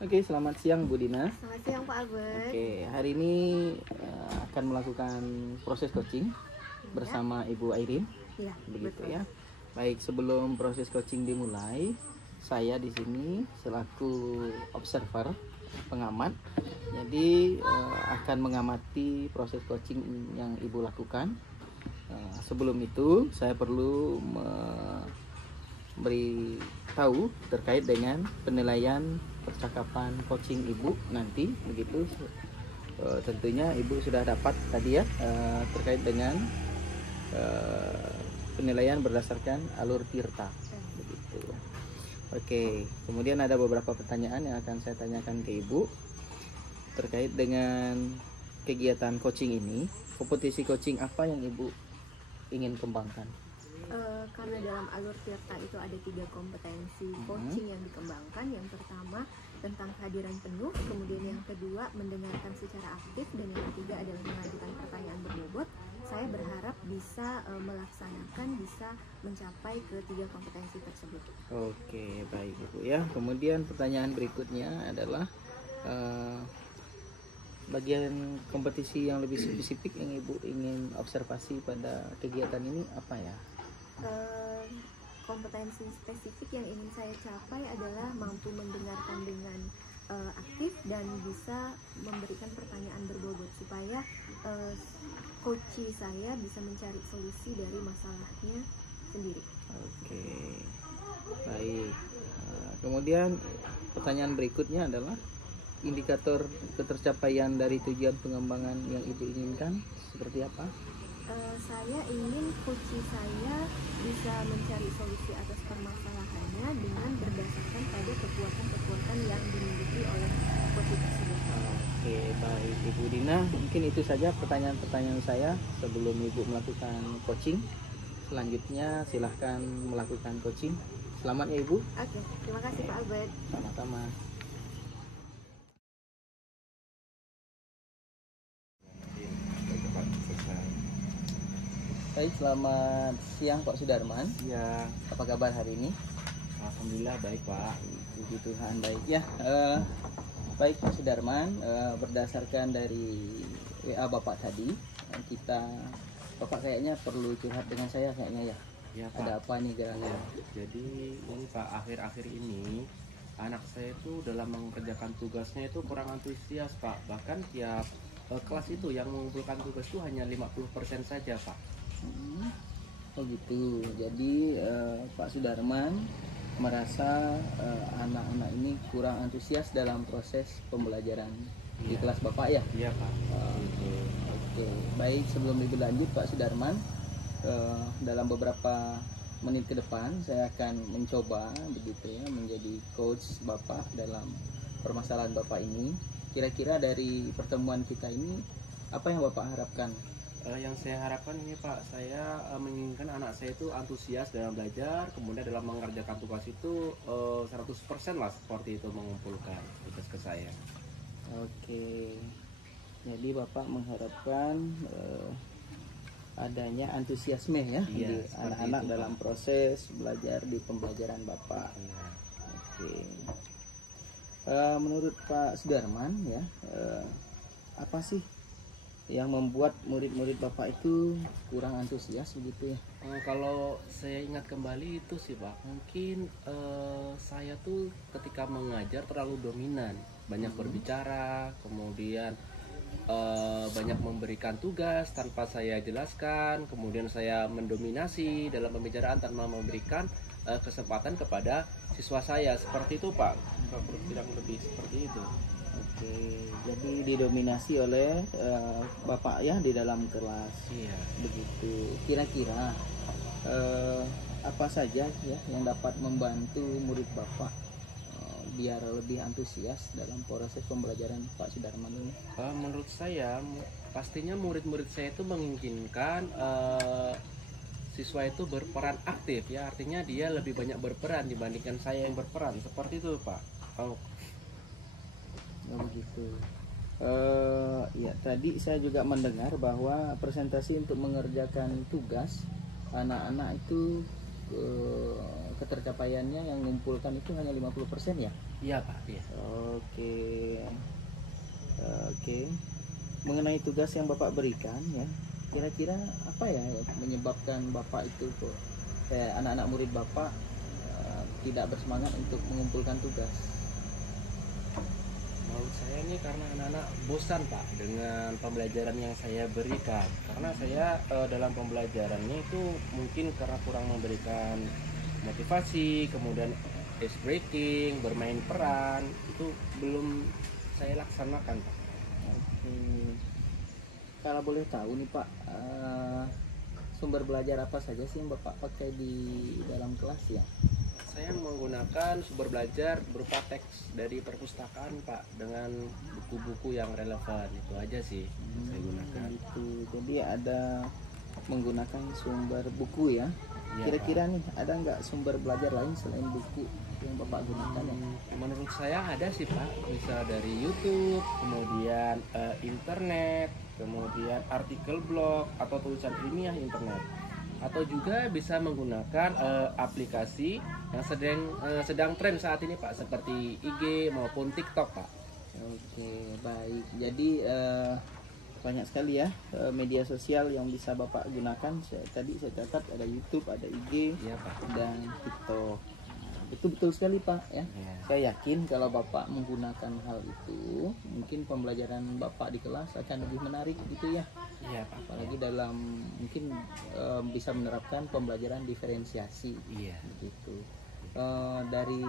Oke, selamat siang Bu Dina. Selamat siang Pak Albert. Oke, hari ini akan melakukan proses coaching bersama Ibu Airin. Iya, Begitu betul. ya. Baik, sebelum proses coaching dimulai, saya di sini selaku observer, pengamat. Jadi akan mengamati proses coaching yang Ibu lakukan. Sebelum itu, saya perlu beri tahu terkait dengan penilaian percakapan coaching Ibu nanti, begitu. Tentunya Ibu sudah dapat tadi ya, terkait dengan penilaian berdasarkan alur Tirta, begitu. Oke, kemudian ada beberapa pertanyaan yang akan saya tanyakan ke Ibu terkait dengan kegiatan coaching ini. Kompetisi coaching apa yang Ibu ingin kembangkan? Karena dalam alur Tirta itu ada 3 kompetensi coaching yang dikembangkan. Yang pertama tentang kehadiran penuh, kemudian yang kedua mendengarkan secara aktif, dan yang ketiga adalah mengajukan pertanyaan berbobot. Saya berharap bisa melaksanakan, bisa mencapai ke 3 kompetensi tersebut. Oke, baik Ibu ya. Kemudian pertanyaan berikutnya adalah bagian kompetisi yang lebih spesifik yang Ibu ingin observasi pada kegiatan ini apa ya? Kompetensi spesifik yang ingin saya capai adalah mampu mendengarkan dengan aktif dan bisa memberikan pertanyaan berbobot supaya coachee saya bisa mencari solusi dari masalahnya sendiri. Oke, baik. Kemudian pertanyaan berikutnya adalah indikator ketercapaian dari tujuan pengembangan yang Ibu inginkan seperti apa? Saya ingin coachee saya bisa mencari solusi atas permasalahannya dengan berdasarkan pada kekuatan-kekuatan yang dimiliki oleh coachee tersebut. Oke, baik Ibu Dina, mungkin itu saja pertanyaan-pertanyaan saya sebelum Ibu melakukan coaching. Selanjutnya silahkan melakukan coaching. Selamat ya Ibu. Oke, terima kasih Pak Albert. Sama-sama. Baik, selamat siang Pak Sudarman. Ya, Apa kabar hari ini? alhamdulillah baik Pak. Puji Tuhan, baik ya. Baik Pak Sudarman, berdasarkan dari WA Bapak tadi, Bapak kayaknya perlu curhat dengan saya kayaknya ya. Ya Pak. Ada apa nih kira-kira? Jadi ini Pak, akhir-akhir ini anak saya itu dalam mengerjakan tugasnya itu kurang antusias Pak. Bahkan tiap kelas itu yang mengumpulkan tugas itu hanya 50% saja Pak. Oh gitu. Jadi Pak Sudarman merasa anak-anak ini kurang antusias dalam proses pembelajaran di Iya. kelas Bapak ya? Iya Pak. Oke, baik, sebelum lebih lanjut Pak Sudarman, dalam beberapa menit ke depan saya akan mencoba begitu ya menjadi coach Bapak dalam permasalahan Bapak ini. Kira-kira dari pertemuan kita ini apa yang Bapak harapkan? Yang saya harapkan ini Pak, saya menginginkan anak saya itu antusias dalam belajar, kemudian dalam mengerjakan tugas itu 100% lah seperti itu mengumpulkan tugas ke saya. Oke, jadi Bapak mengharapkan adanya antusiasme ya Iya, di seperti anak-anak itu, Pak. dalam proses belajar di pembelajaran Bapak. Iya. Oke. Menurut Pak Sudarman ya, apa sih yang membuat murid-murid Bapak itu kurang antusias begitu ya? Kalau saya ingat kembali itu sih Pak, mungkin saya tuh ketika mengajar terlalu dominan, banyak berbicara, kemudian banyak memberikan tugas tanpa saya jelaskan, kemudian saya mendominasi dalam pembicaraan tanpa memberikan kesempatan kepada siswa saya, seperti itu Pak. Kurang lebih seperti itu. Oke, jadi didominasi oleh Bapak ya di dalam kelas. Iya. Begitu. Kira-kira apa saja ya yang dapat membantu murid Bapak biar lebih antusias dalam proses pembelajaran Pak Sudarman ini? Menurut saya pastinya murid-murid saya itu menginginkan siswa itu berperan aktif ya, artinya dia lebih banyak berperan dibandingkan saya yang berperan, seperti itu Pak. Oh begitu. Ya tadi saya juga mendengar bahwa presentasi untuk mengerjakan tugas anak-anak itu ketercapaiannya yang mengumpulkan itu hanya 50% ya? Iya Pak, iya. Oke. Oke. Mengenai tugas yang Bapak berikan ya, kira-kira apa ya menyebabkan Bapak itu kok anak-anak murid Bapak tidak bersemangat untuk mengumpulkan tugas? Menurut saya ini karena anak-anak bosan Pak dengan pembelajaran yang saya berikan. Karena saya dalam pembelajarannya itu mungkin karena kurang memberikan motivasi, kemudian ice breaking, bermain peran, itu belum saya laksanakan Pak. Oke. Kalau boleh tahu nih Pak, sumber belajar apa saja sih yang Bapak pakai di dalam kelas ya? Saya menggunakan sumber belajar berupa teks dari perpustakaan Pak, dengan buku-buku yang relevan. Itu aja sih yang saya gunakan. Gitu. Jadi ada menggunakan sumber buku ya. Iya, Kira-kira nih ada nggak sumber belajar lain selain buku yang Bapak gunakan ya? Menurut saya ada sih Pak, bisa dari YouTube, kemudian internet, kemudian artikel blog atau tulisan ilmiah internet, atau juga bisa menggunakan aplikasi yang sedang tren saat ini Pak, seperti IG maupun TikTok Pak. Oke, baik. Jadi banyak sekali ya media sosial yang bisa Bapak gunakan. Tadi saya catat ada YouTube, ada IG, Iya Pak. dan TikTok. Itu betul sekali Pak ya. Iya. Saya yakin kalau Bapak menggunakan hal itu, mungkin pembelajaran Bapak di kelas akan lebih menarik gitu ya. Iya Pak. Apalagi dalam mungkin bisa menerapkan pembelajaran diferensiasi Iya. gitu. Dari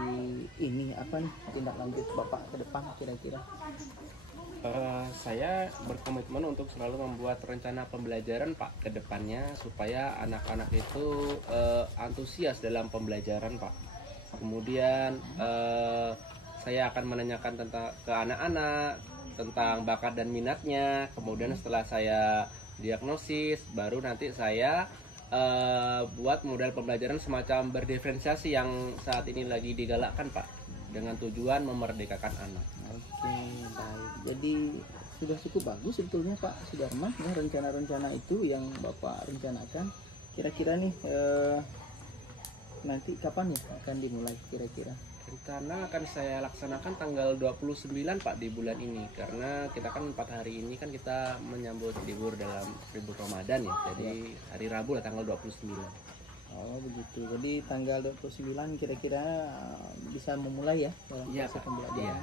ini apa nih tindak lanjut Bapak ke depan kira-kira? Saya berkomitmen untuk selalu membuat rencana pembelajaran Pak ke depannya, supaya anak-anak itu antusias dalam pembelajaran Pak. Kemudian saya akan menanyakan tentang ke anak-anak tentang bakat dan minatnya. Kemudian setelah saya diagnosis, baru nanti saya buat model pembelajaran semacam berdiferensiasi yang saat ini lagi digalakkan Pak, dengan tujuan memerdekakan anak. Oke, baik. Jadi sudah cukup bagus sebetulnya Pak Sudarman ya, rencana-rencana itu yang Bapak rencanakan. Kira-kira nih nanti kapan ya akan dimulai kira-kira? Rencana akan saya laksanakan tanggal 29 Pak di bulan ini, karena kita kan 4 hari ini kan kita menyambut libur dalam libur Ramadan ya. Jadi hari Rabu lah tanggal 29. Oh begitu. Jadi tanggal 29 kira-kira bisa memulai ya dalam Iya proses Pak. pembelajaran. Iya,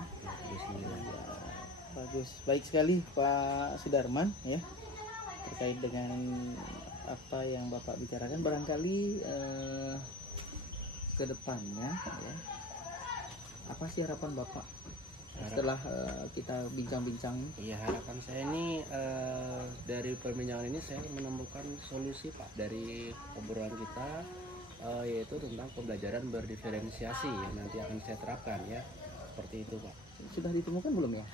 29. Ya, bagus. Baik sekali Pak Sudarman ya. Terkait dengan apa yang Bapak bicarakan, barangkali ke depannya ya. Apa sih harapan Bapak setelah kita bincang-bincang? Iya, harapan saya ini dari perbincangan ini saya menemukan solusi Pak dari obrolan kita, yaitu tentang pembelajaran berdiferensiasi yang nanti akan saya terapkan ya. Seperti itu Pak. Sudah ditemukan belum ya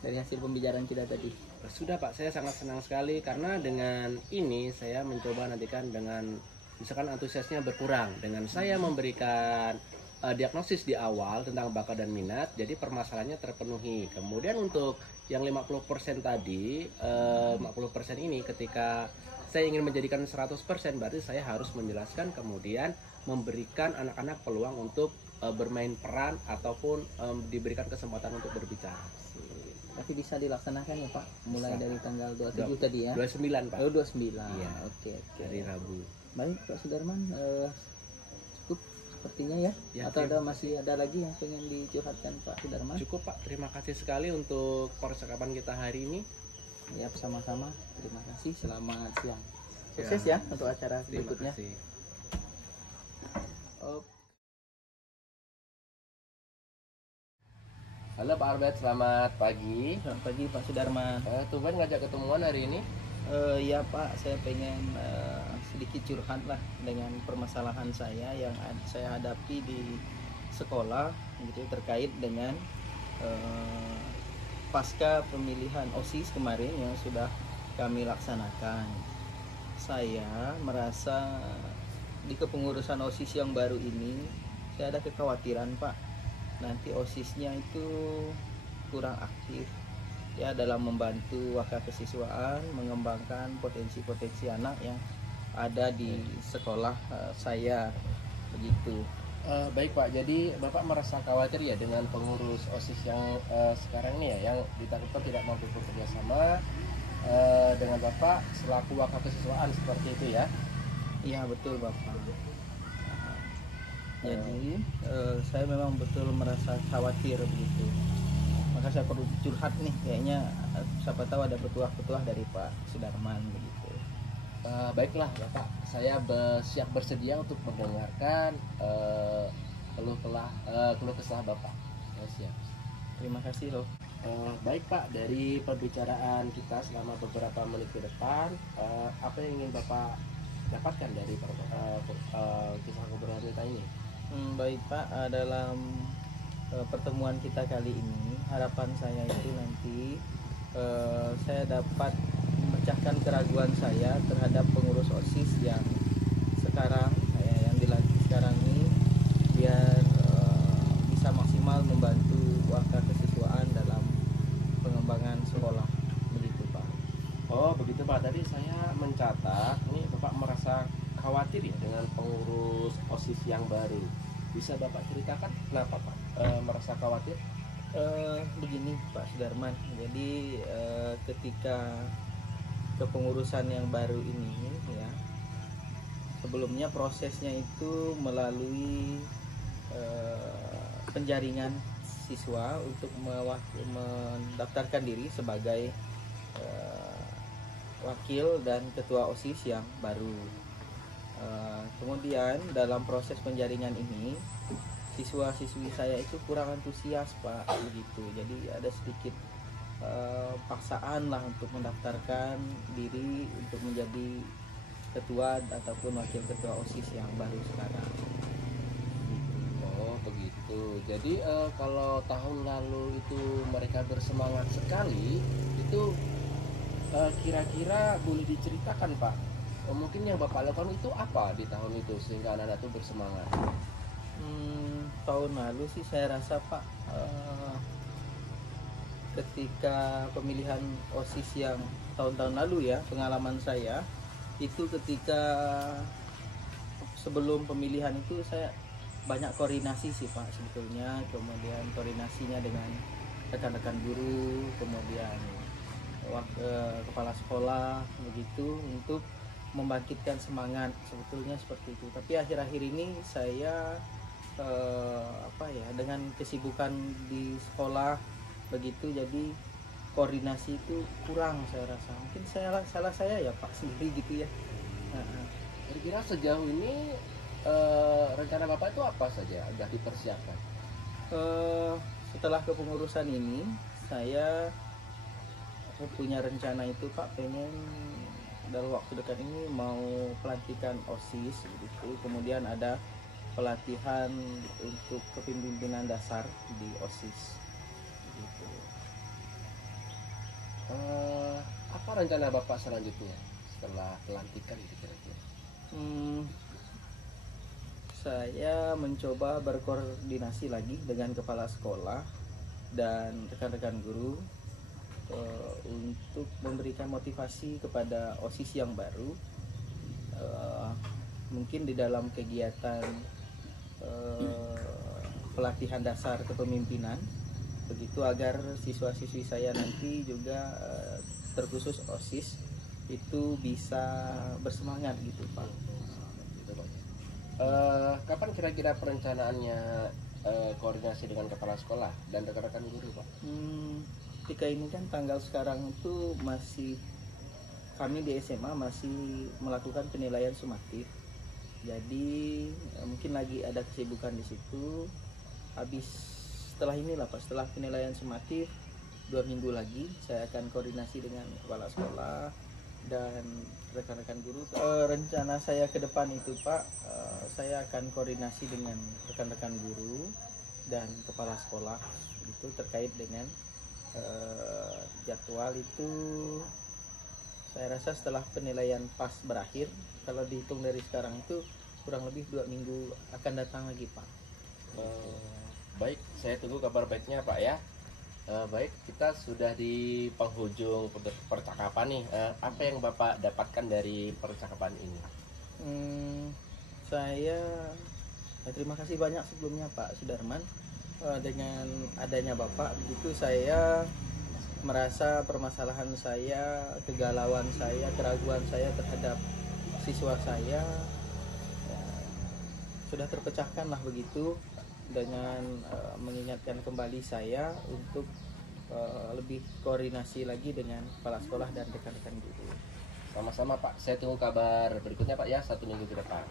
dari hasil pembicaraan kita tadi? Sudah Pak, saya sangat senang sekali karena dengan ini saya mencoba nantikan dengan misalkan antusiasnya berkurang dengan saya memberikan diagnosis di awal tentang bakat dan minat, jadi permasalahannya terpenuhi. Kemudian untuk yang 50% tadi, 50% ini ketika saya ingin menjadikan 100%, berarti saya harus menjelaskan, kemudian memberikan anak-anak peluang untuk bermain peran ataupun diberikan kesempatan untuk berbicara. Tapi bisa dilaksanakan ya Pak, mulai Bisa. dari tanggal 27 tadi ya? 29 Pak. Oh 29. Iya. Oke. Dari Rabu. Baik Pak Sudarman, cukup sepertinya ya? Ya, Atau masih ada lagi yang pengen dicurhatkan Pak Sudarman? Cukup Pak, terima kasih sekali untuk percakapan kita hari ini. Ya sama-sama. Terima kasih. Selamat siang. Sukses ya untuk acara Terima berikutnya. kasih. Oh. Halo Pak Albert, selamat pagi. Selamat pagi Pak Sudarman. Tumben ngajak ketemuan hari ini. Ya Pak, saya pengen sedikit curhat lah dengan permasalahan saya yang saya hadapi di sekolah gitu, terkait dengan pasca pemilihan OSIS kemarin yang sudah kami laksanakan. Saya merasa di kepengurusan OSIS yang baru ini saya ada kekhawatiran Pak, nanti OSISnya itu kurang aktif ya dalam membantu waka kesiswaan, mengembangkan potensi-potensi anak yang ada di sekolah saya begitu. Baik Pak, jadi Bapak merasa khawatir ya dengan pengurus OSIS yang sekarang ini ya, yang ditakutkan tidak mampu bekerja sama dengan Bapak selaku wakil kesiswaan seperti itu ya? Iya betul Bapak. Jadi saya memang betul merasa khawatir begitu. Maka saya perlu curhat nih, kayaknya siapa tahu ada petuah-petuah dari Pak Sudarman begitu. Baiklah Bapak, saya siap bersedia untuk mendengarkan keluh kesah Bapak. Saya siap. Terima kasih loh. Baik Pak, dari pembicaraan kita selama beberapa menit ke depan, apa yang ingin Bapak dapatkan dari kisah ngobrol kita ini? Baik Pak, dalam pertemuan kita kali ini harapan saya itu nanti saya dapat memecahkan keraguan saya terhadap pengurus OSIS yang sekarang yang dilantik sekarang ini, biar bisa maksimal membantu warga kesiswaan dalam pengembangan sekolah begitu Pak. Oh begitu Pak, tadi saya mencatat ini Bapak merasa khawatir ya dengan pengurus OSIS yang baru. Bisa Bapak ceritakan kenapa Pak merasa khawatir? Begini Pak Sudarman, jadi ketika kepengurusan yang baru ini ya, sebelumnya prosesnya itu melalui penjaringan siswa untuk mendaftarkan diri sebagai wakil dan ketua OSIS yang baru. Kemudian dalam proses penjaringan ini siswa-siswi saya itu kurang antusias Pak begitu, jadi ada sedikit paksaan lah untuk mendaftarkan diri untuk menjadi ketua ataupun wakil ketua OSIS yang baru sekarang. Oh begitu, jadi kalau tahun lalu itu mereka bersemangat sekali, itu kira-kira boleh diceritakan Pak, mungkin yang Bapak lakukan itu apa di tahun itu sehingga anak-anak itu bersemangat? Tahun lalu sih saya rasa Pak, ketika pemilihan OSIS yang tahun-tahun lalu ya, pengalaman saya itu ketika sebelum pemilihan itu saya banyak koordinasi sih Pak sebetulnya, kemudian koordinasinya dengan rekan-rekan guru, kemudian kepala sekolah begitu, untuk membangkitkan semangat sebetulnya seperti itu. Tapi akhir-akhir ini saya dengan kesibukan di sekolah begitu, jadi koordinasi itu kurang saya rasa. Mungkin salah saya ya Pak sendiri gitu ya. Kira-kira sejauh ini rencana Bapak itu apa saja sudah dipersiapkan? Setelah kepengurusan ini saya punya rencana itu Pak, pengen dalam waktu dekat ini mau pelantikan OSIS gitu, kemudian ada pelatihan untuk kepemimpinan dasar di OSIS gitu. Apa rencana Bapak selanjutnya setelah pelantikan itu kira-kira? Saya mencoba berkoordinasi lagi dengan kepala sekolah dan rekan-rekan guru untuk memberikan motivasi kepada OSIS yang baru, mungkin di dalam kegiatan pelatihan dasar kepemimpinan begitu, agar siswa-siswi saya nanti juga terkhusus OSIS itu bisa bersemangat gitu Pak. Kapan kira-kira perencanaannya koordinasi dengan kepala sekolah dan rekan-rekan guru Pak? Ketika ini kan tanggal sekarang itu masih kami di SMA masih melakukan penilaian sumatif, jadi mungkin lagi ada kesibukan di situ. Habis setelah inilah Pak, setelah penilaian sumatif 2 minggu lagi saya akan koordinasi dengan kepala sekolah dan rekan-rekan guru. Rencana saya ke depan itu Pak, saya akan koordinasi dengan rekan-rekan guru dan kepala sekolah itu terkait dengan jadwal itu. Saya rasa setelah penilaian PAS berakhir, kalau dihitung dari sekarang itu kurang lebih 2 minggu akan datang lagi Pak. Baik, saya tunggu kabar baiknya Pak ya. Baik, kita sudah di penghujung percakapan nih. Apa yang Bapak dapatkan dari percakapan ini? Saya Terima kasih banyak sebelumnya Pak Sudarman. Dengan adanya Bapak begitu saya merasa permasalahan saya, kegalauan saya, keraguan saya terhadap siswa saya sudah terpecahkan lah begitu, dengan mengingatkan kembali saya untuk lebih koordinasi lagi dengan kepala sekolah dan rekan-rekan guru. Sama-sama Pak, saya tunggu kabar berikutnya Pak ya, 1 minggu ke depan.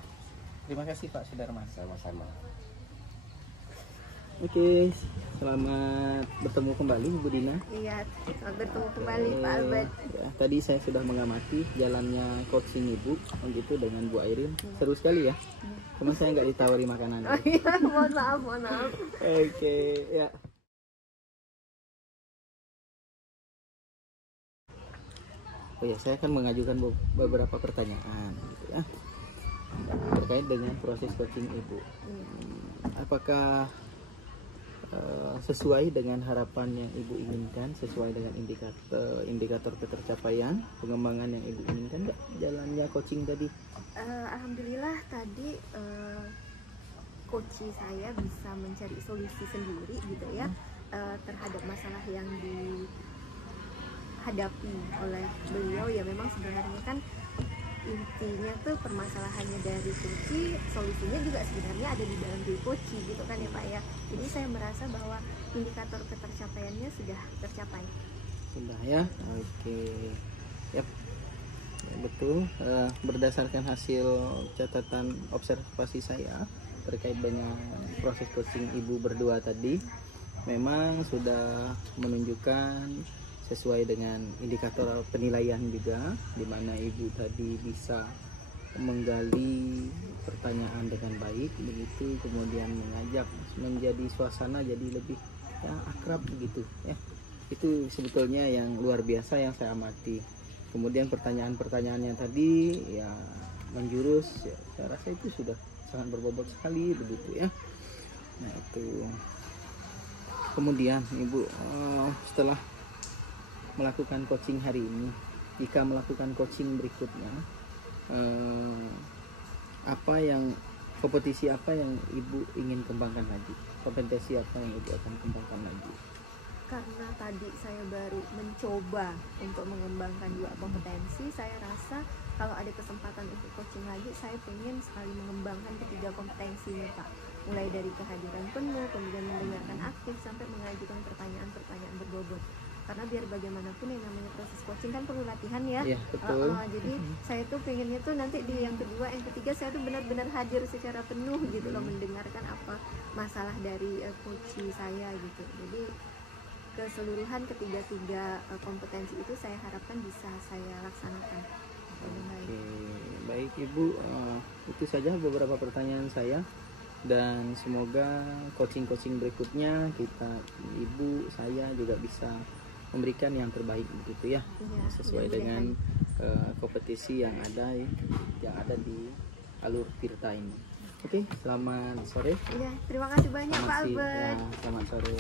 Terima kasih Pak Sudarman. Sama-sama. Oke, selamat bertemu kembali Bu Dina. Iya, selamat bertemu kembali Pak Albert. Ya, tadi saya sudah mengamati jalannya coaching Ibu begitu dengan Bu Airin. Seru sekali ya. Cuma saya nggak ditawari makanan. Oh iya, mohon maaf. Oke, ya. Oh ya, saya akan mengajukan beberapa pertanyaan gitu ya, terkait dengan proses coaching Ibu. Apakah sesuai dengan harapan yang Ibu inginkan, sesuai dengan indikator ketercapaian pengembangan yang Ibu inginkan nggak jalannya coaching tadi? Alhamdulillah tadi coach saya bisa mencari solusi sendiri gitu ya terhadap masalah yang dihadapi oleh beliau. Ya memang sebenarnya kan intinya tuh permasalahannya dari coach, solusinya juga sebenarnya ada di dalam diri coach gitu kan ya Pak ya. Jadi saya merasa bahwa indikator ketercapaiannya sudah tercapai. Sudah ya, oke. Yap. Ya, betul. Berdasarkan hasil catatan observasi saya terkait dengan proses coaching Ibu berdua tadi, memang sudah menunjukkan sesuai dengan indikator penilaian juga, di mana Ibu tadi bisa menggali pertanyaan dengan baik begitu, kemudian mengajak menjadi suasana jadi lebih ya, akrab begitu ya. Itu sebetulnya yang luar biasa yang saya amati. Kemudian pertanyaan-pertanyaannya tadi ya menjurus ya, saya rasa itu sudah sangat berbobot sekali begitu ya. Nah itu kemudian Ibu setelah melakukan coaching hari ini, jika melakukan coaching berikutnya, kompetisi apa yang Ibu ingin kembangkan lagi, kompetensi apa yang Ibu akan kembangkan lagi? Karena tadi saya baru mencoba untuk mengembangkan 2 kompetensi, saya rasa kalau ada kesempatan untuk coaching lagi, saya pengen sekali mengembangkan ketiga kompetensinya Pak. Mulai dari kehadiran penuh, kemudian mendengarkan aktif, sampai mengajukan pertanyaan-pertanyaan berbobot. Karena biar bagaimanapun yang namanya proses coaching kan perlu latihan ya. Iya, betul. Jadi saya tuh pengennya tuh nanti di yang kedua, yang ketiga saya tuh benar-benar hadir secara penuh gitu loh, mendengarkan apa masalah dari coach saya gitu. Jadi keseluruhan ketiga kompetensi itu saya harapkan bisa saya laksanakan dengan baik. Oke, baik Ibu, itu saja beberapa pertanyaan saya, dan semoga coaching-coaching berikutnya Ibu, saya juga bisa memberikan yang terbaik begitu ya, sesuai dengan kompetisi yang ada di alur Tirta ini. Oke, selamat sore. Iya, terima kasih banyak Pak Albert. Albert. Ya, selamat sore.